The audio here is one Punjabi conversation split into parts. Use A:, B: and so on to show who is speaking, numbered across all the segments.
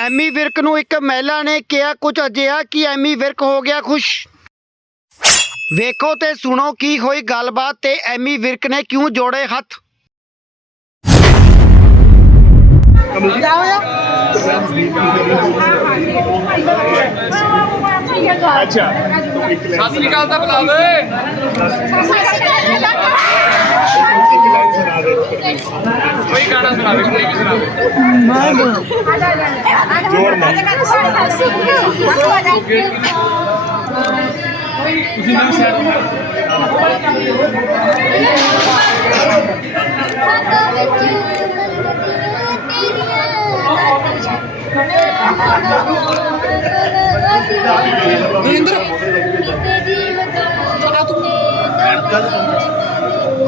A: ਐਮੀ ਵਿਰਕ ਨੂੰ ਇੱਕ ਮਹਿਲਾ ਨੇ ਕਿਹਾ ਕੁਝ ਅਜਿਹਾ ਕਿ ਐਮੀ ਵਿਰਕ ਹੋ ਗਿਆ ਖੁਸ਼? ਵੇਖੋ ਤੇ ਸੁਣੋ ਕੀ ਹੋਈ ਗੱਲਬਾਤ ਤੇ ਐਮੀ ਵਿਰਕ ਨੇ ਕਿਉਂ ਜੋੜੇ ਹੱਥ?
B: ਅੱਛਾ।
C: ਸਤਿ ਸ੍ਰੀ ਅਕਾਲ ਤਾਂ ਬੁਲਾ ਦੇ। ਗਾਣਾ ਸੁਣਾ ਦੇ ਕੋਈ ਵੀ ਸੁਣਾ ਦੇ।
B: ਜ਼ੋਰ ਨਾਲ।
C: ਤੁਸੀਂ ਨਾ ਸਾਈਡ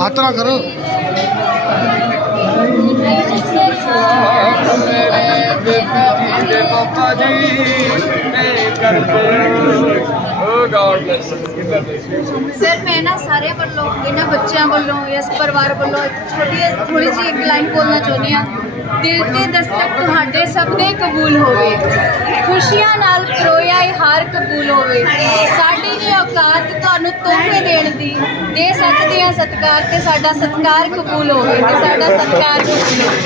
A: ਹੱਥ ਨਾ ਕਰੋ।
C: ਬੇਬੀ ਪਾਪਾ ਜੀ ਨੇ ਕਰਦੇ ਓ ਗॉड ਬlesਸ
D: ਸਰ, ਮੈਂ ਨਾ ਸਾਰਿਆਂ ਵੱਲੋਂ, ਇਹਨਾਂ ਬੱਚਿਆਂ ਵੱਲੋਂ ਇਸ ਪਰਿਵਾਰ ਵੱਲੋਂ ਛੋਟੀ ਥੋੜੀ ਜਿਹੀ ਇੱਕ ਲਾਈਨ ਬੋਲਣਾ ਚਾਹੁੰਦੀ ਹਾਂ। ਦਿਲ ਤੇ ਦਸਤਕ ਤੁਹਾਡੇ ਸਭ ਦੇ ਕਬੂਲ ਹੋਵੇ। ਖੁਸ਼ੀਆਂ ਨਾਲ ਪਰੋਇਆ ਇਹ ਹਾਰ ਕਬੂਲ ਹੋਵੇ। ਔਕਾਤ ਤੁਹਾਨੂੰ ਤੋਹਫੇ ਦੇਣ ਦੀ, ਦੇ ਸਕਦੇ ਆ ਸਤਿਕਾਰ ਤੇ ਸਾਡਾ ਸਤਿਕਾਰ ਕਬੂਲ ਹੋਵੇ ਤੇ ਸਾਡਾ ਸਤਿਕਾਰ ਕਬੂਲ ਹੋਵੇ।